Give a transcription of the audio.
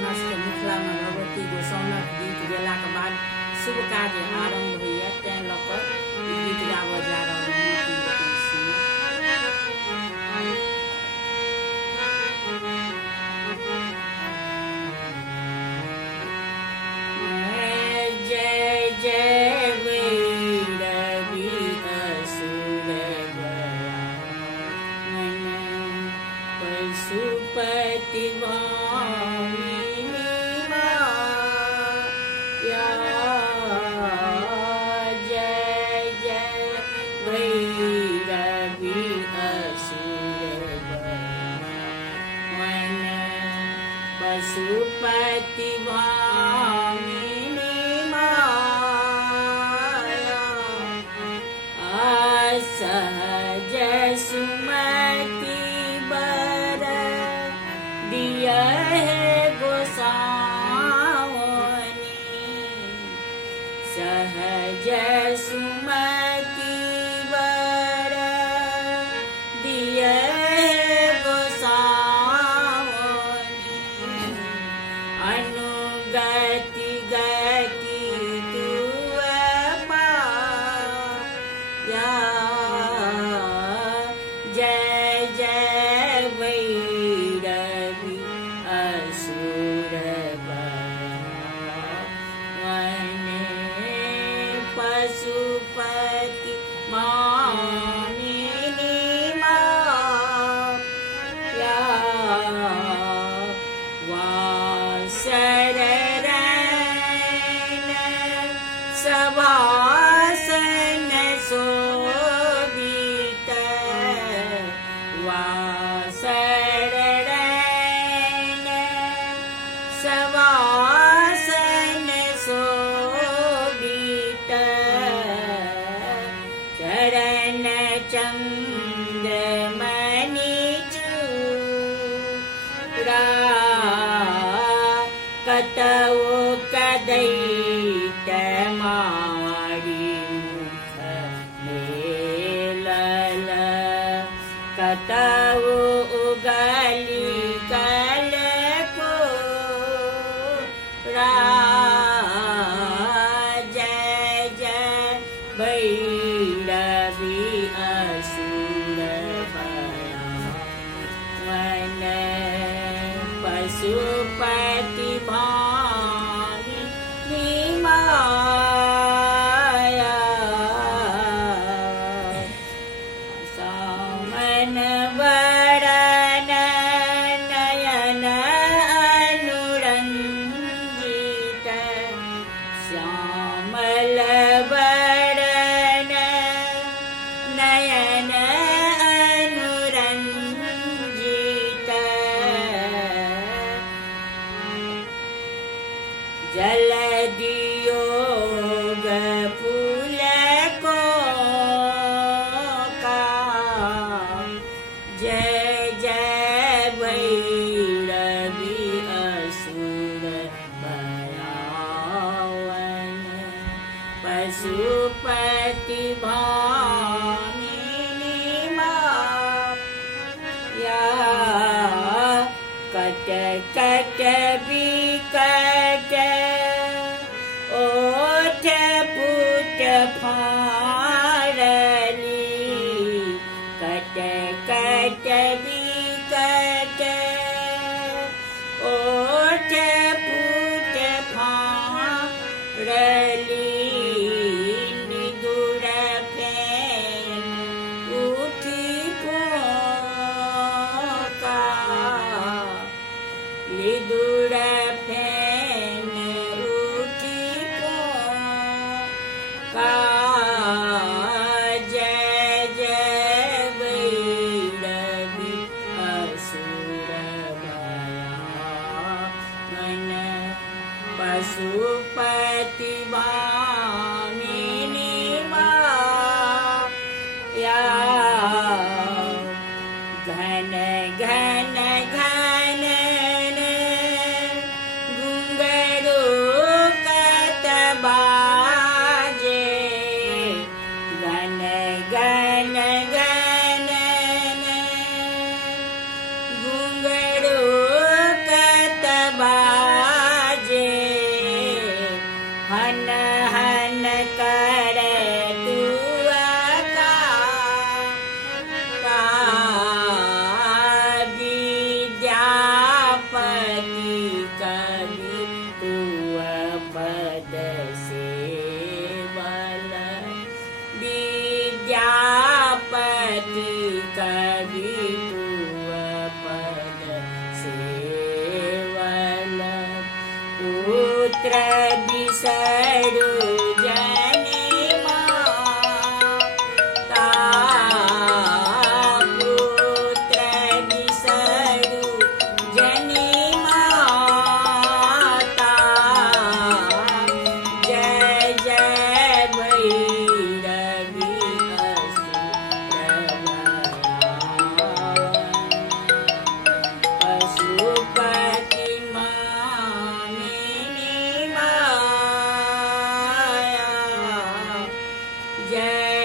अपना सबके मिथिलामे भगवती गोसाउनक गीत गेलाक बाद शुभ कार्य आरम्भ होइए, तेँ लऽ कऽ गीत गाबऽ जा रहल जय जय भैरवी असुर पशुपति जय जय भैरवी असुर पशुपति सहज सुमति बर दिया है गोसावनी, सहज सुमति बर दिया है गोसावनी, अनुगति गति तुअ पाया। जय जय भैरवी असुर पशुपति मामिनी माया, वासर रैन सभासन शोभित, वासर रैन सभासन शोभित, चरण चंद्रमणि चूड़ा, कतौ कदैत मारी मुख मेलल, कतौ उगली कल कोरा। जय जय भैरवी असुर वन पशुपति भामिनी माया, सामन वरन नयन अनुरंजित, श्यामल वरन नयन अनुरंजित, जल दियोग फूल को का। जय जय भैरवी असुर भयावन पशुपति भामिनी माया, कट कट बिकट ओठ पुट फाड़ली, कट कट बिकट ओठ पुट फाड़ली, निगुड़ फेन उठी पोका, लिदुड़ फेन उठी पोका। जय जय भैरवी असुर भयावन पशुपति भामिनी माया, घन घन घन घुंघरू कत बाजे, घन घन घन घुंघरू कत बाजे, बिसरु जनि माता पुत्र बिसरु जनि माता जय जय भैरवी पशुपति मानिनी माया जय